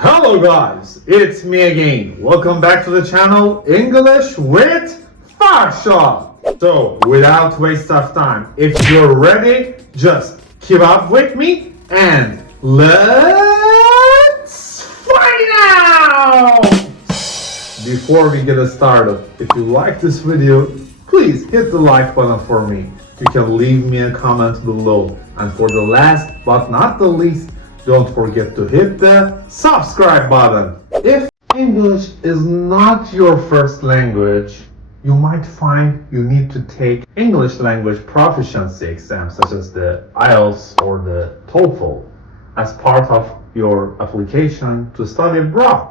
Hello guys, it's me again. Welcome back to the channel English with Farsha. So without waste of time, if you're ready, just keep up with me and let's find out! Before we get started, if you like this video, please hit the like button for me. You can leave me a comment below. And for the last but not the least, don't forget to hit the subscribe button. If English is not your first language, you might find you need to take English language proficiency exams such as the IELTS or the TOEFL as part of your application to study abroad.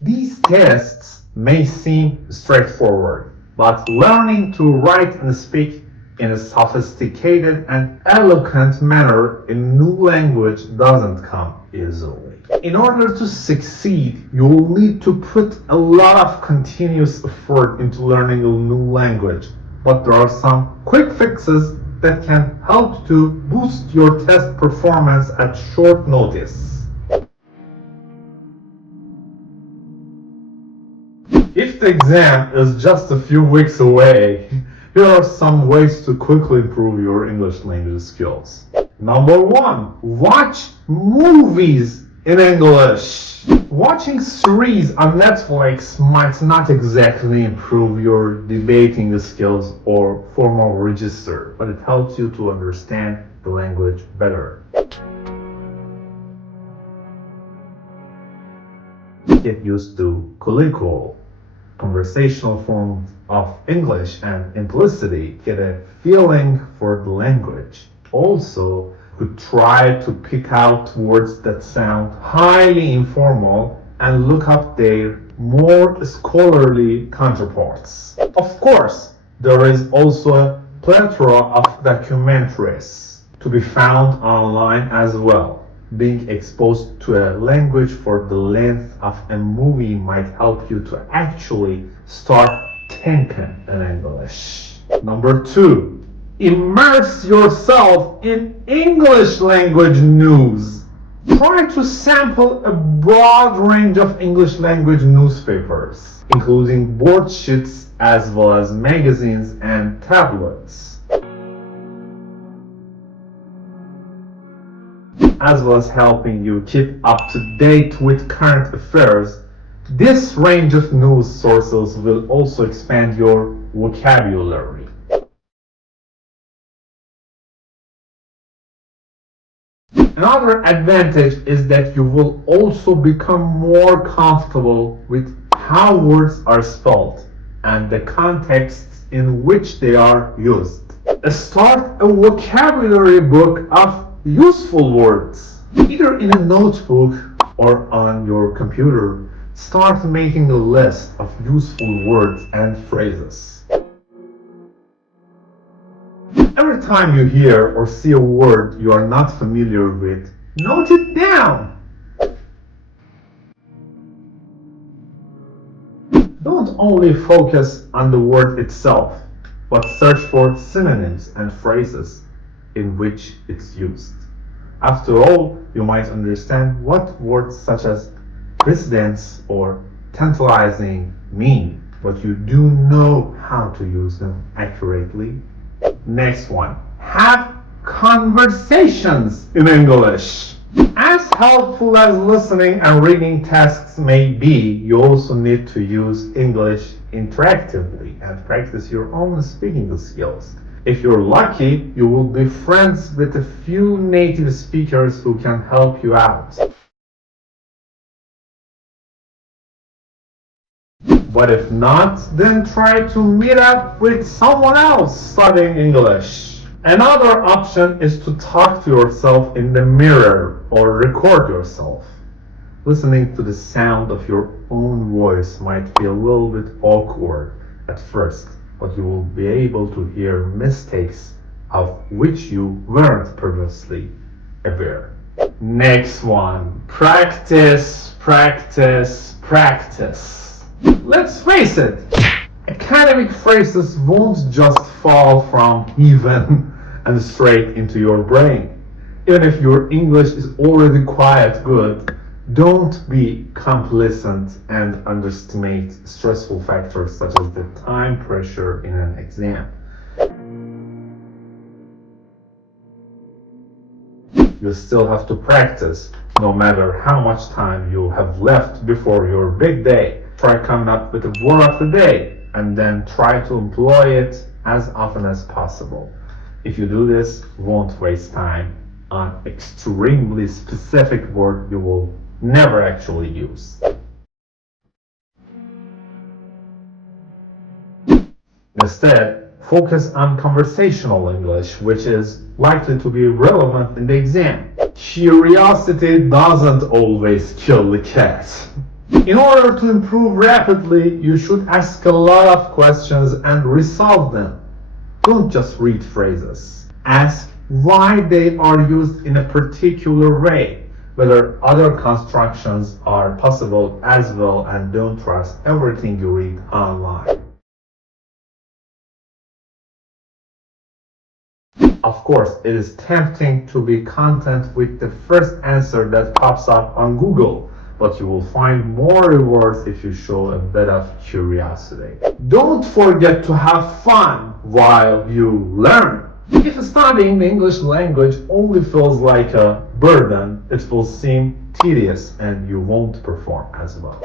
These tests may seem straightforward, but learning to write and speak in a sophisticated and eloquent manner in new language doesn't come easily. In order to succeed, you will need to put a lot of continuous effort into learning a new language, but there are some quick fixes that can help to boost your test performance at short notice. If the exam is just a few weeks away, here are some ways to quickly improve your English language skills. Number 1. Watch movies in English. Watching series on Netflix might not exactly improve your debating skills or formal register, but it helps you to understand the language better. Get used to colloquial, conversational forms of English and implicitly get a feeling for the language. Also, you try to pick out words that sound highly informal and look up their more scholarly counterparts. Of course, there is also a plethora of documentaries to be found online as well. Being exposed to a language for the length of a movie might help you to actually start thinking in English. Number 2. Immerse yourself in English language news. Try to sample a broad range of English language newspapers, including broadsheets as well as magazines and tabloids, as well as helping you keep up to date with current affairs. This range of news sources will also expand your vocabulary. Another advantage is that you will also become more comfortable with how words are spelled and the contexts in which they are used. Start a vocabulary book of useful words, either in a notebook or on your computer. Start making a list of useful words and phrases. Every time you hear or see a word you are not familiar with, note it down. Don't only focus on the word itself, but search for synonyms and phrases in which it's used. After all, you might understand what words such as precedence or tantalizing mean, but you do know how to use them accurately. Next one. Have conversations in English. As helpful as listening and reading tasks may be, you also need to use English interactively and practice your own speaking skills. If you're lucky, you will be friends with a few native speakers who can help you out. But if not, then try to meet up with someone else studying English. Another option is to talk to yourself in the mirror or record yourself. Listening to the sound of your own voice might be a little bit awkward at first, but you will be able to hear mistakes of which you weren't previously aware. Next one. Practice, practice, practice. Let's face it, academic phrases won't just fall from heaven and straight into your brain. Even if your English is already quite good, don't be complacent and underestimate stressful factors such as the time pressure in an exam. You still have to practice, no matter how much time you have left before your big day. Try coming up with a word of the day and then try to employ it as often as possible. If you do this, you won't waste time on extremely specific word you will never actually use. Instead, focus on conversational English, which is likely to be relevant in the exam. Curiosity doesn't always kill the cat. In order to improve rapidly, you should ask a lot of questions and resolve them. Don't just read phrases. Ask why they are used in a particular way, whether other constructions are possible as well, and don't trust everything you read online. Of course, it is tempting to be content with the first answer that pops up on Google, but you will find more rewards if you show a bit of curiosity. Don't forget to have fun while you learn. If studying the English language only feels like a burden, it will seem tedious and you won't perform as well.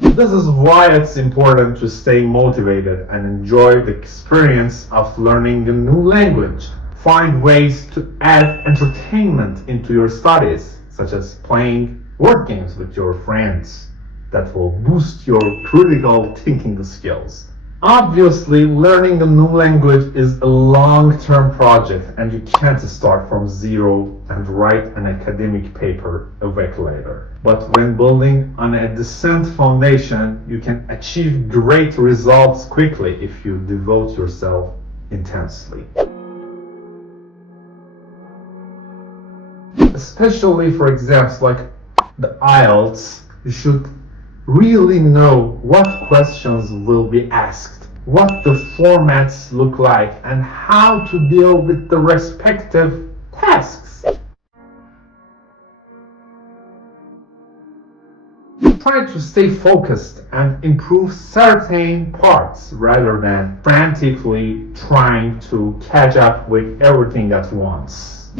This is why it's important to stay motivated and enjoy the experience of learning a new language. Find ways to add entertainment into your studies, such as playing word games with your friends that will boost your critical thinking skills. Obviously, learning a new language is a long-term project and you can't start from zero and write an academic paper a week later. But when building on a decent foundation, you can achieve great results quickly if you devote yourself intensely. Especially for exams like the IELTS, you should really know what questions will be asked, what the formats look like, and how to deal with the respective tasks. Try to stay focused and improve certain parts rather than frantically trying to catch up with everything at once.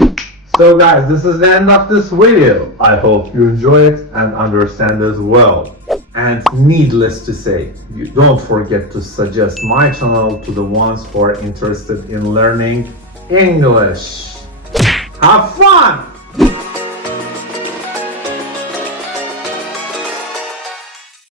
So guys, this is the end of this video. I hope you enjoy it and understand it well. And needless to say, you don't forget to suggest my channel to the ones who are interested in learning English. Have fun!